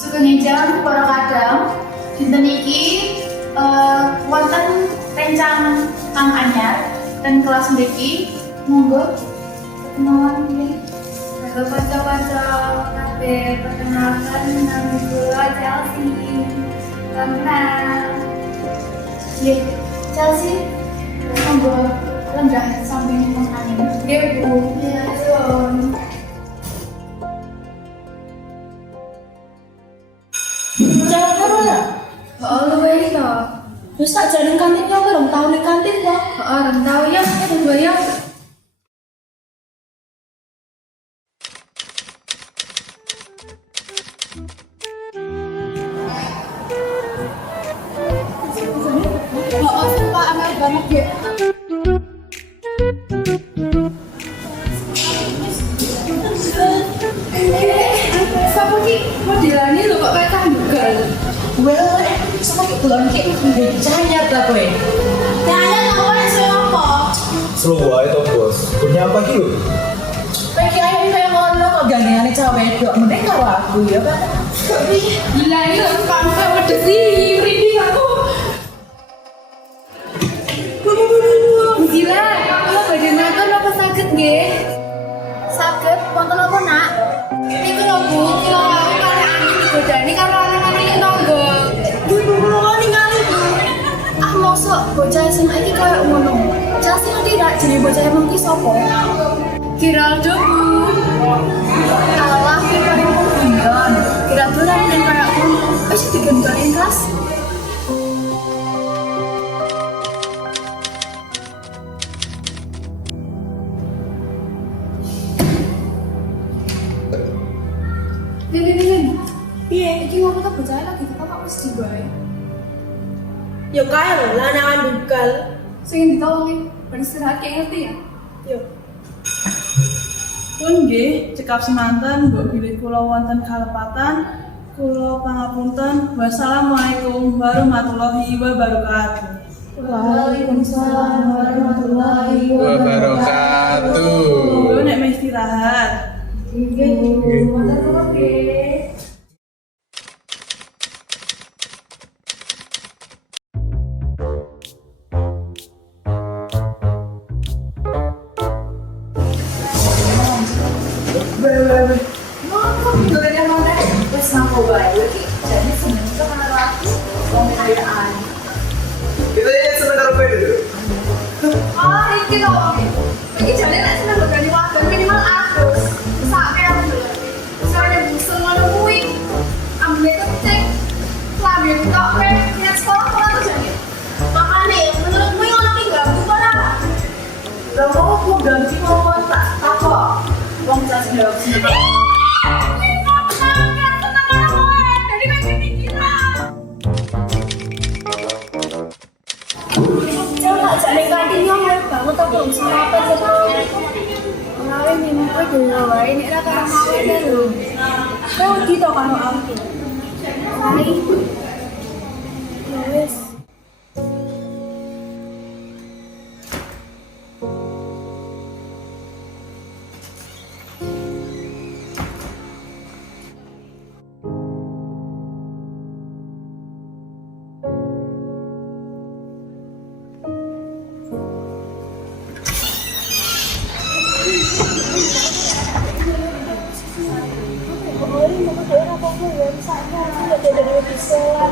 Sugeng jam para kadang dinten iki wonten rencang kang anyar dan kelas mriki monggo kenalan nggih. Halo kanca-kanca kabeh, perkenalkan nama kula Chelsea. Kenal. Nggih, Chelsea monggo lenggah samping pun angin. Nggih, Bu. Ya, Son. Jangan karo ya. Oh, luwe to. Wis tak jaring kantin yo rong tau ning kantin to. Orang tahu ya, tunggu ya. Oh, sumpah angel banget ya. Siapa ki? Modelannya lho kok kayak tanggal. Well, sama ki kulon ki cahaya ta kowe. Kalian ngomongin siapa? Slow wae to, Bos. Punya apa ki lho? Kowe ki ayo kaya ngono kok gandengane cah wedok mending karo aku ya kan. Gila ini lho sampai pedes sih, merinding aku. Gila, kalau badan aku apa sakit nggih? Sakit, wonten apa nak? Niku lho Bu, kilo aku kali angin digodani karo anak-anak ning tangga. Kula ningali Bu. Ah mosok bocah SMA iki koyo ngono. Chelsea nanti rak jenenge bocah emang ki sapa? Geraldo Bu. Alah ki paling guyon. Kira-kira ning koyo ngono. Wis digendolin kelas. Nih. Iya, iki ngopo ta bocah lagi kok wis dibae. Yo kae lho lanangan dugal. Sing ditolongi beristirahat kayak ngerti ya? Yo. Pun nggih, cekap semanten mbok bilih kula wonten kalepatan, kula pangapunten. Wassalamualaikum warahmatullahi wabarakatuh. Waalaikumsalam warahmatullahi Wabarakatuh. Kula nek mau istirahat. Nggih Bu, matur nuwun nggih. Wes mampu bae iki. Jadi seneng itu karena aku wong kayaan. Kita ini sebentar dulu. Oh, iki lho. Iki jane nek seneng gani wadon minimal adus. Sampe aku lho. Soalnya busel ngono kuwi. Ambil ketik. Lambe tok kowe niat sekolah kok aku jane. Makane menurut kuwi ngono ki ganggu kok ora. Lah kok aku ganti ngomong tak takok. Wong jas jawab sendiri. Jangan jadi kantin yang mau bangun tapi belum sarapan sih. Kemarin minum kok dulu wae nek ra karo mawe lho. Kau gitu kalau aku. Hai. Ya wis. Kemarin mau ke daerah apa ya? Misalnya tidak dari sekolah.